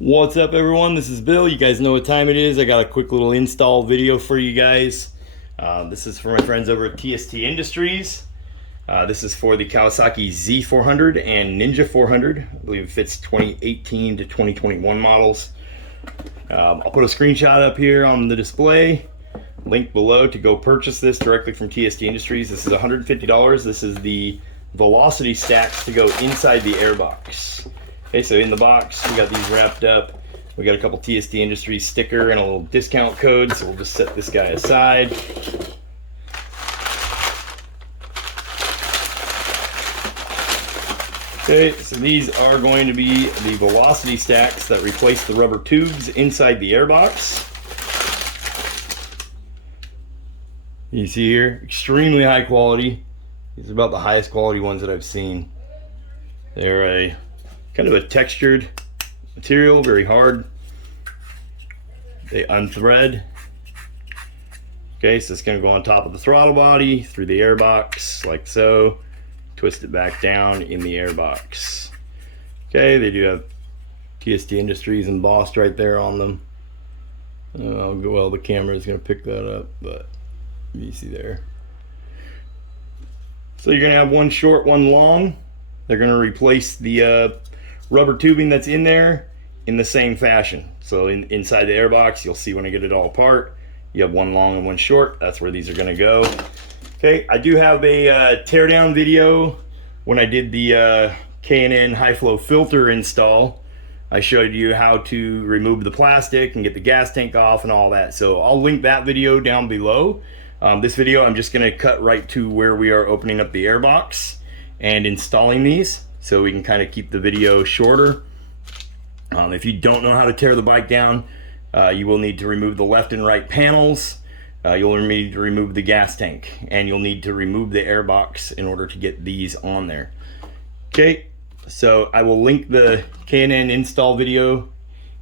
What's up, everyone? This is Bill. You guys know what time it is. I got a quick little install video for you guys. This is for my friends over at TST Industries. This is for the Kawasaki Z400 and Ninja 400. I believe it fits 2018 to 2021 models. I'll put a screenshot up here on the display. Link below to go purchase this directly from TST Industries. This is $150. This is the velocity stacks to go inside the airbox. Okay, so in the box, we got these wrapped up. We got a couple TST Industries sticker and a little discount code, so we'll just set this guy aside. Okay, so these are going to be the velocity stacks that replace the rubber tubes inside the airbox. You see here, extremely high quality. These are about the highest quality ones that I've seen. They're a kind of a textured material, very hard. They unthread. Okay, so it's going to go on top of the throttle body, through the airbox, like so. Twist it back down in the airbox. Okay, they do have TST Industries embossed right there on them. Well, the camera is going to pick that up, but you see there. So you're going to have one short, one long. They're going to replace the rubber tubing that's in there in the same fashion. So inside the airbox, you'll see when I get it all apart, you have one long and one short. That's where these are going to go. Okay, I do have a teardown video when I did the K&N high flow filter install. I showed you how to remove the plastic and get the gas tank off and all that. So I'll link that video down below. This video, I'm just going to cut right to where we are opening up the airbox and installing these, so we can kind of keep the video shorter. If you don't know how to tear the bike down, you will need to remove the left and right panels. You'll need to remove the gas tank, and you'll need to remove the airbox in order to get these on there. Okay, so I will link the K&N install video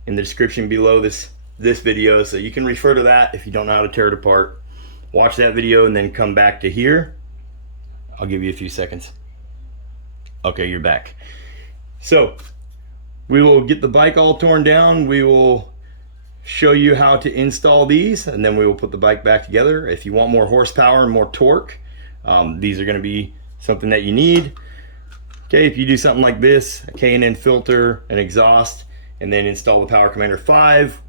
in the description below this video, so you can refer to that if you don't know how to tear it apart. Watch that video and then come back to here. I'll give you a few seconds. Okay, you're back. So we will get the bike all torn down. We will show you how to install these, and then we will put the bike back together. If you want more horsepower and more torque, these are going to be something that you need. Okay, if you do something like this, a K&N filter, an exhaust, and then install the Power Commander 5,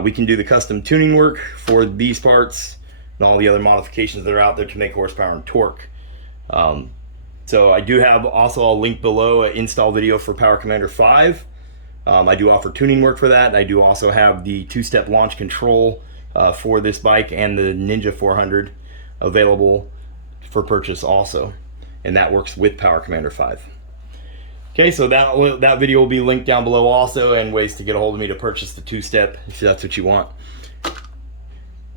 we can do the custom tuning work for these parts and all the other modifications that are out there to make horsepower and torque. So I do have also, I'll link below an install video for Power Commander 5. I do offer tuning work for that. I do also have the two-step launch control for this bike and the Ninja 400 available for purchase also. And that works with Power Commander 5. Okay, so that video will be linked down below also, and ways to get a hold of me to purchase the two-step if that's what you want.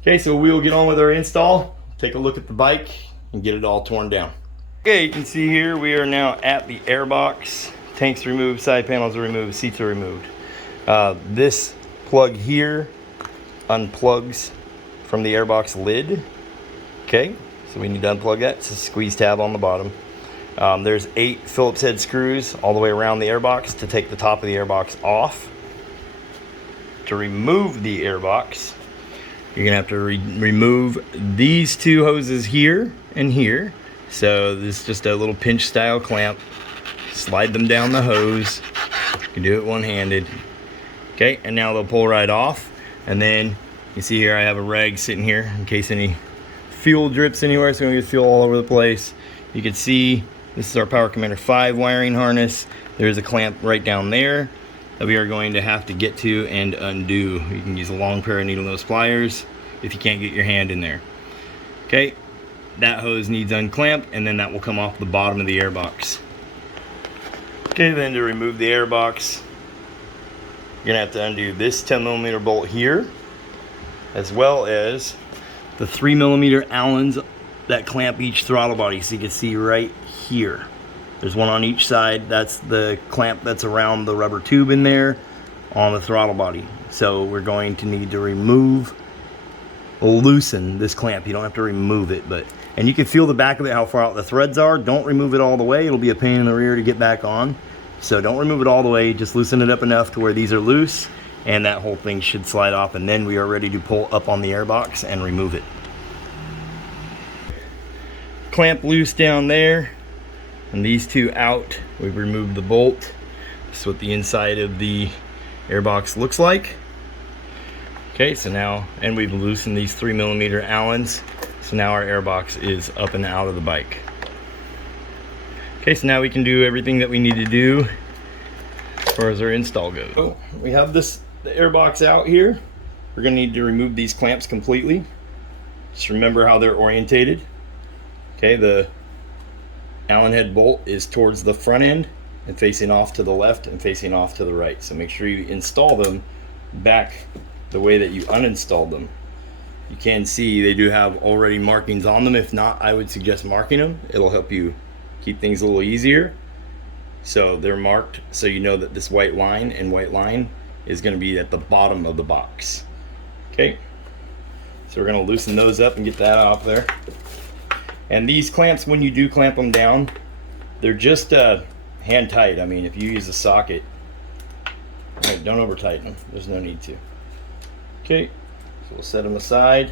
Okay, so we will get on with our install, take a look at the bike, and get it all torn down. Okay, you can see here we are now at the airbox. Tanks removed, side panels are removed, seats are removed. This plug here unplugs from the airbox lid. Okay, so we need to unplug that. It's a squeeze tab on the bottom. There's 8 Phillips head screws all the way around the airbox to take the top of the airbox off. To remove the airbox, you're gonna have to remove these 2 hoses here and here. So this is just a little pinch style clamp. Slide them down the hose. You can do it one-handed. Okay, and now they'll pull right off. And then you see here I have a rag sitting here in case any fuel drips anywhere. So we don't get fuel all over the place. You can see this is our Power Commander 5 wiring harness. There's a clamp right down there that we are going to have to get to and undo. You can use a long pair of needle nose pliers if you can't get your hand in there. Okay. That hose needs unclamped, and then that will come off the bottom of the airbox. Okay, then to remove the airbox, you're gonna have to undo this 10mm bolt here, as well as the 3mm Allens that clamp each throttle body. So you can see right here, there's one on each side. That's the clamp that's around the rubber tube in there on the throttle body. So we're going to need to loosen this clamp. You don't have to remove it, and you can feel the back of it, how far out the threads are. Don't remove it all the way. It'll be a pain in the rear to get back on. So don't remove it all the way, just loosen it up enough to where these are loose, and that whole thing should slide off, and then we are ready to pull up on the airbox and remove it. Clamp loose down there, and these two out. We've removed the bolt. This is what the inside of the airbox looks like. Okay, so now, and we've loosened these 3mm Allens, so now our airbox is up and out of the bike. Okay, so now we can do everything that we need to do as far as our install goes. So we have the airbox out here. We're gonna need to remove these clamps completely. Just remember how they're orientated. Okay, the Allen head bolt is towards the front end and facing off to the left and facing off to the right. So make sure you install them back the way that you uninstalled them. You can see they do have already markings on them. If not, I would suggest marking them. It'll help you keep things a little easier. So they're marked so you know that this white line and white line is going to be at the bottom of the box. Okay, so we're going to loosen those up and get that off there. And these clamps, when you do clamp them down, they're just hand tight. I mean, if you use a socket, right, don't over tighten them. There's no need to. Okay, so we'll set them aside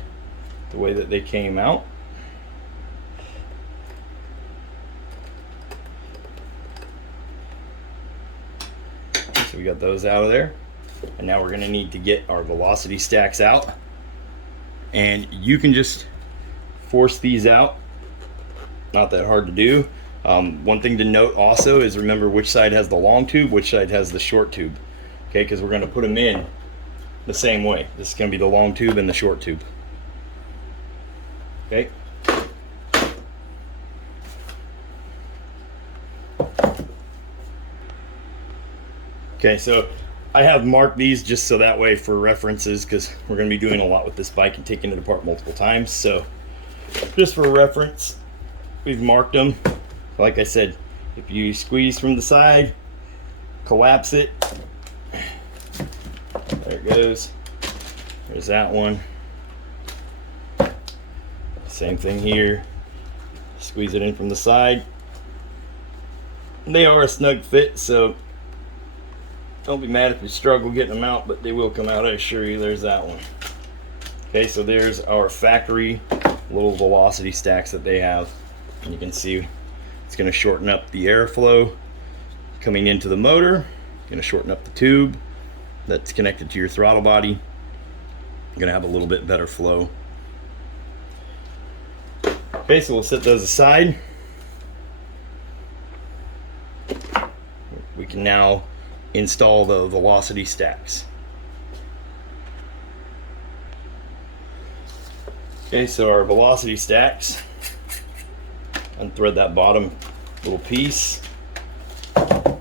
the way that they came out. So we got those out of there. And now we're going to need to get our velocity stacks out. And you can just force these out. Not that hard to do. One thing to note also is remember which side has the long tube, which side has the short tube. Okay, because we're going to put them in the same way. This is going to be the long tube and the short tube. Okay. Okay, so I have marked these just so that way for references, because we're going to be doing a lot with this bike and taking it apart multiple times. So just for reference, we've marked them. Like I said, if you squeeze from the side, collapse it. There it goes. There's that one. Same thing here. Squeeze it in from the side. They are a snug fit, so don't be mad if you struggle getting them out, but they will come out, I assure you. There's that one. Okay, so there's our factory little velocity stacks that they have. And you can see it's going to shorten up the airflow coming into the motor. Going to shorten up the tube that's connected to your throttle body. You're going to have a little bit better flow. Okay, so we'll set those aside. We can now install the velocity stacks. Okay, so our velocity stacks, unthread that bottom little piece. And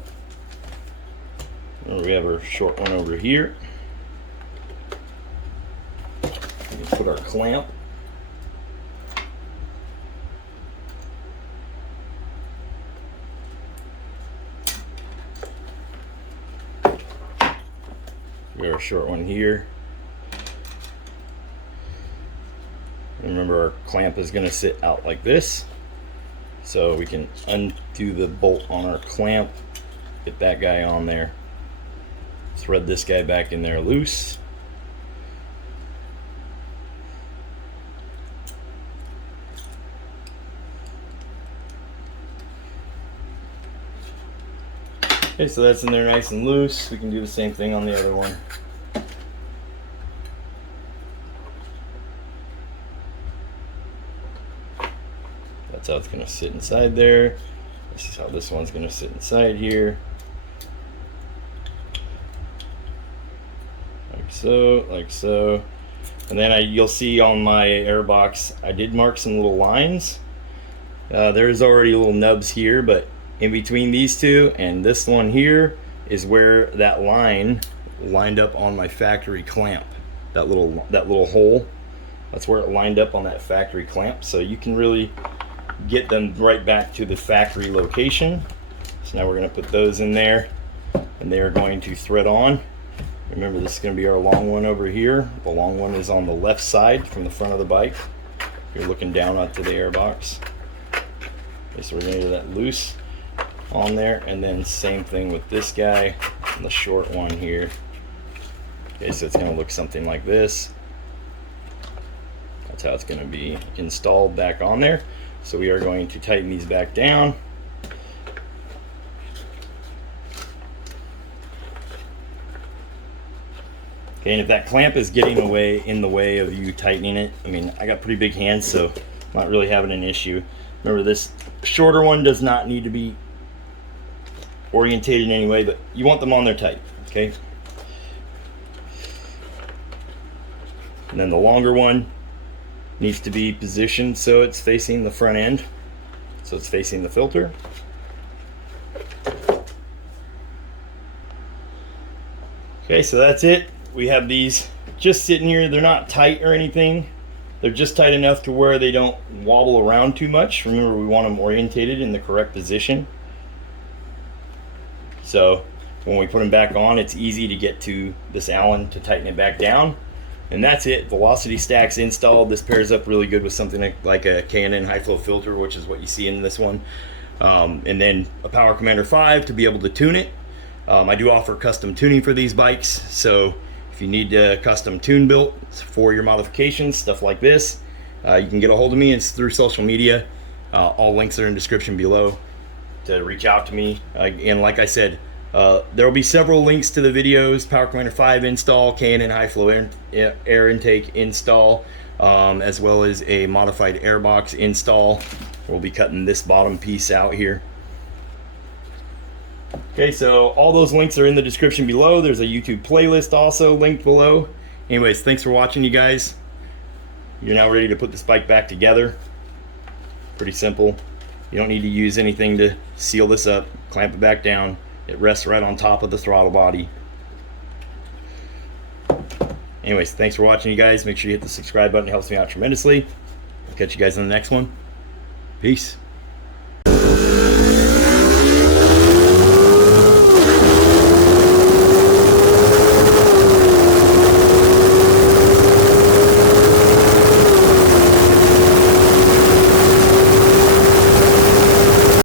we have our short one over here. We can put our clamp. We have our short one here. Remember, our clamp is going to sit out like this, so we can undo the bolt on our clamp, get that guy on there, thread this guy back in there loose. Okay, so that's in there nice and loose. We can do the same thing on the other one. That's how it's going to sit inside there. This is how this one's going to sit inside here. Like so, like so. And then you'll see on my airbox, I did mark some little lines. There's already little nubs here, but in between these two and this one here is where that line lined up on my factory clamp. That little hole, that's where it lined up on that factory clamp. So you can really get them right back to the factory location. So now we're going to put those in there, and they are going to thread on. Remember, this is going to be our long one over here. The long one is on the left side from the front of the bike. You're looking down onto the airbox. Okay, so we're going to get that loose. on there, and then same thing with this guy and the short one here. Okay, so it's going to look something like this. That's how it's going to be installed back on there. So we are going to tighten these back down. Okay, and if that clamp is getting in the way of you tightening it, I mean, I got pretty big hands, so I'm not really having an issue. Remember, this shorter one does not need to be orientated in any way, but you want them on there tight, okay? And then the longer one needs to be positioned so it's facing the front end, so it's facing the filter. Okay, so that's it. We have these just sitting here. They're not tight or anything. They're just tight enough to where they don't wobble around too much. Remember, we want them orientated in the correct position. So when we put them back on, it's easy to get to this Allen to tighten it back down. And that's it. Velocity stack's installed. This pairs up really good with something like a K&N high flow filter, which is what you see in this one. And then a Power Commander 5 to be able to tune it. I do offer custom tuning for these bikes, so if you need a custom tune built for your modifications, stuff like this, you can get a hold of me. It's through social media. All links are in the description below to reach out to me. And like I said, there will be several links to the videos: Power Commander 5 install, K&N high flow air intake install, as well as a modified airbox install. We'll be cutting this bottom piece out here. Okay, so all those links are in the description below. There's a YouTube playlist also linked below. Anyways, thanks for watching, you guys. You're now ready to put this bike back together. Pretty simple. You don't need to use anything to seal this up. Clamp it back down. It rests right on top of the throttle body. Anyways, thanks for watching, you guys. Make sure you hit the subscribe button. It helps me out tremendously. I'll catch you guys in the next one. Peace.